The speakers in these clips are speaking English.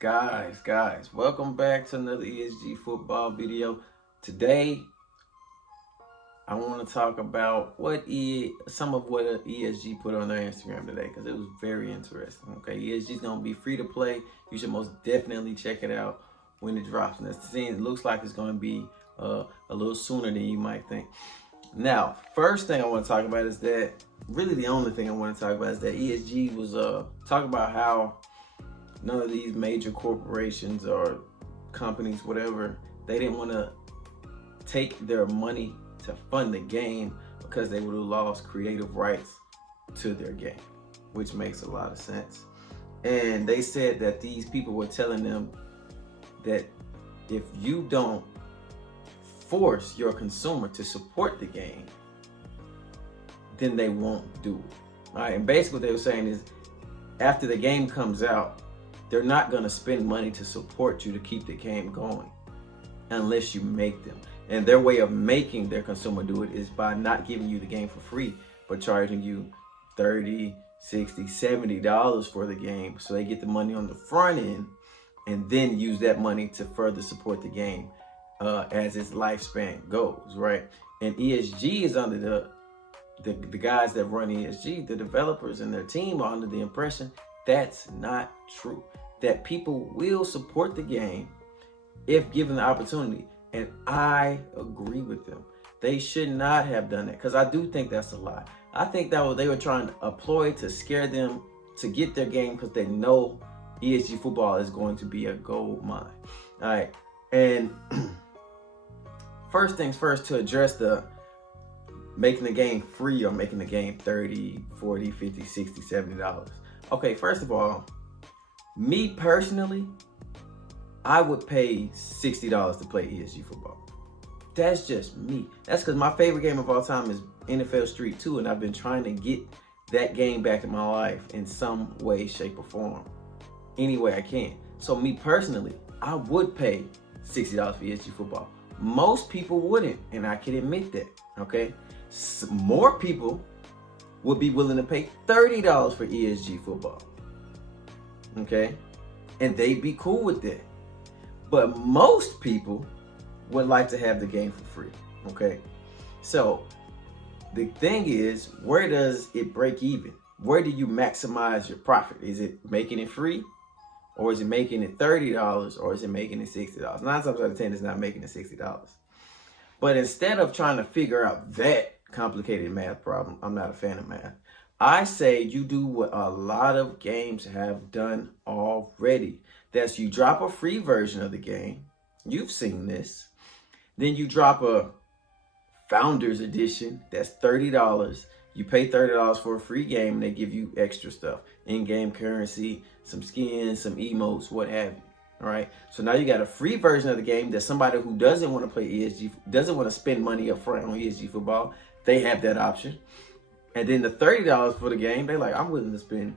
Guys, welcome back to another ESG football video. Today, I want to talk about some of what ESG put on their Instagram today, because it was very interesting. Okay, ESG is going to be free to play. You should most definitely check it out when it drops. And it looks like it's going to be a little sooner than you might think. Now, first thing I want to talk about is that, really the only thing I want to talk about is that ESG was talking about how none of these major corporations or companies, whatever, they didn't want to take their money to fund the game because they would have lost creative rights to their game, which makes a lot of sense. And they said that these people were telling them that if you don't force your consumer to support the game, then they won't do it. All right, and basically what they were saying is, after the game comes out, they're not going to spend money to support you to keep the game going unless you make them. And their way of making their consumer do it is by not giving you the game for free, but charging you $30, $60, $70 for the game. So they get the money on the front end and then use that money to further support the game as its lifespan goes, right? And ESG is under the guys that run ESG, the developers and their team are under the impression that's not true. That people will support the game if given the opportunity. And I agree with them. They should not have done that, because I do think that's a lie. I think that they were trying to employ to scare them to get their game, because they know ESG football is going to be a gold mine. All right. And first things first, to address the making the game free or making the game $30, $40, $50, $60, $70. Okay, first of all, me personally, I would pay $60 to play ESG football. That's just me. That's because my favorite game of all time is NFL Street 2, and I've been trying to get that game back in my life in some way, shape, or form, any way I can. So me personally, I would pay $60 for ESG football. Most people wouldn't, and I can admit that, okay? More people would be willing to pay $30 for ESG football, okay? And they'd be cool with that. But most people would like to have the game for free, okay? So the thing is, where does it break even? Where do you maximize your profit? Is it making it free? Or is it making it $30? Or is it making it $60? 9 times out of 10, it's not making it $60. But instead of trying to figure out that complicated math problem, I'm not a fan of math, I say you do what a lot of games have done already. That's, you drop a free version of the game. You've seen this. Then you drop a Founders Edition. That's $30. You pay $30 for a free game, and they give you extra stuff. In-game currency, some skins, some emotes, what have you. All right. So now you got a free version of the game that somebody who doesn't want to play ESG, doesn't want to spend money up front on ESG football, they have that option. And then the $30 for the game, they're like, I'm willing to spend.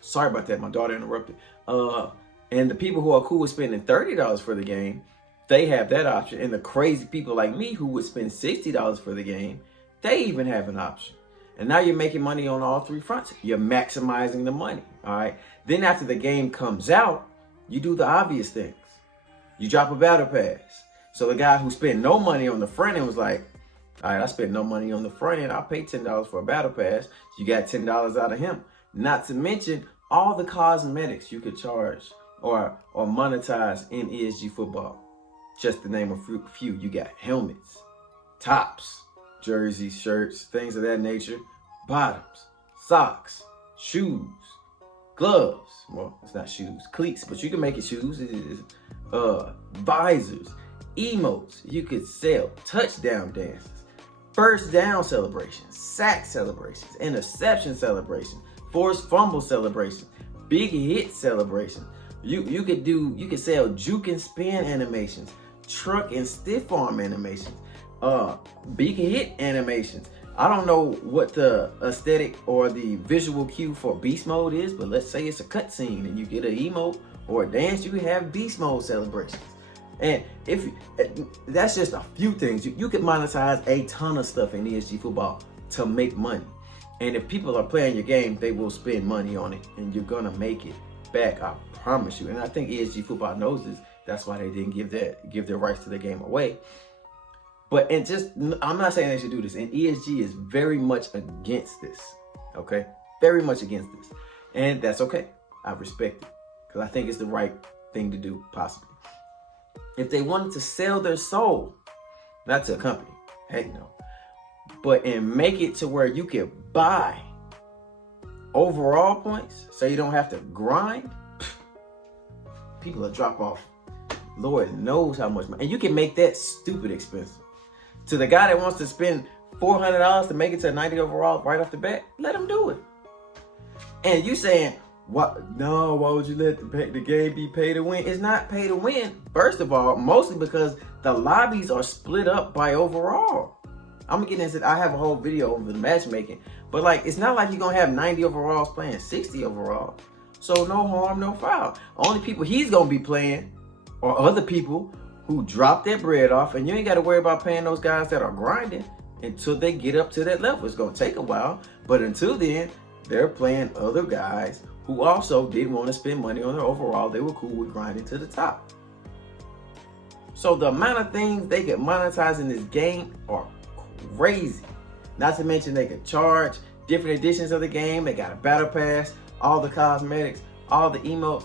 Sorry about that. My daughter interrupted. And the people who are cool with spending $30 for the game, they have that option. And the crazy people like me who would spend $60 for the game, they even have an option. And now you're making money on all three fronts. You're maximizing the money. All right. Then after the game comes out, you do the obvious things. You drop a battle pass. So the guy who spent no money on the front end was like, all right, I spent no money on the front end. I'll pay $10 for a battle pass. You got $10 out of him. Not to mention all the cosmetics you could charge or monetize in ESG football. Just to name a few. You got helmets, tops, jerseys, shirts, things of that nature, bottoms, socks, shoes, gloves. Well, it's not shoes, cleats, but you can make it shoes. It is visors, emotes. You could sell touchdown dances, first down celebrations, sack celebrations, interception celebrations, forced fumble celebrations, big hit celebrations. You could sell juke and spin animations, truck and stiff arm animations, big hit animations. I don't know what the aesthetic or the visual cue for beast mode is, but let's say it's a cutscene and you get an emote or a dance, you can have beast mode celebrations. And if that's just a few things, you can monetize a ton of stuff in ESG football to make money. And if people are playing your game, they will spend money on it, and you're gonna make it. back. I promise you. And I think ESG Football knows this. That's why they didn't give their rights to the game away. But I'm not saying they should do this. And ESG is very much against this. Okay, very much against this, and that's okay. I respect it because I think it's the right thing to do, possibly. If they wanted to sell their soul, not to a company, heck no, and make it to where you can buy overall points so you don't have to grind, people will drop off. Lord knows how much money. And you can make that stupid expensive. To the guy that wants to spend $400 to make it to 90 overall right off the bat, let him do it. And you saying, what? No, why would you let the game be pay to win? It's not pay to win. First of all, mostly because the lobbies are split up by overall. I'm gonna get into, I have a whole video over the matchmaking, but like, it's not like you're gonna have 90 overalls playing 60 overall. So no harm, no foul. Only people he's gonna be playing are other people who drop their bread off, and you ain't gotta worry about paying those guys that are grinding until they get up to that level. It's gonna take a while, but until then, they're playing other guys who also didn't want to spend money on their overall. They were cool with grinding to the top. So the amount of things they could monetize in this game are crazy. Not to mention they could charge different editions of the game. They got a battle pass, all the cosmetics, all the emotes.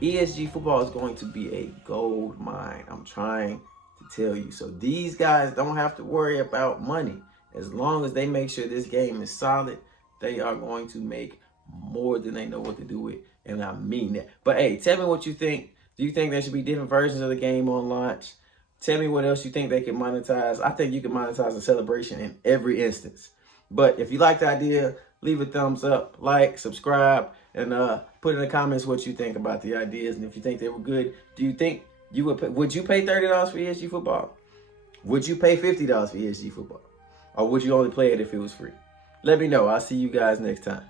ESG Football is going to be a gold mine. I'm trying to tell you. So these guys don't have to worry about money. As long as they make sure this game is solid, they are going to make more than they know what to do with. And I mean that. But hey, tell me what you think. Do you think there should be different versions of the game on launch? Tell me what else you think they can monetize. I think you can monetize a celebration in every instance. But if you like the idea, leave a thumbs up, like, subscribe, and put in the comments what you think about the ideas. And if you think they were good, do you think you would you pay $30 for ESG Football? Would you pay $50 for ESG Football? Or would you only play it if it was free? Let me know. I'll see you guys next time.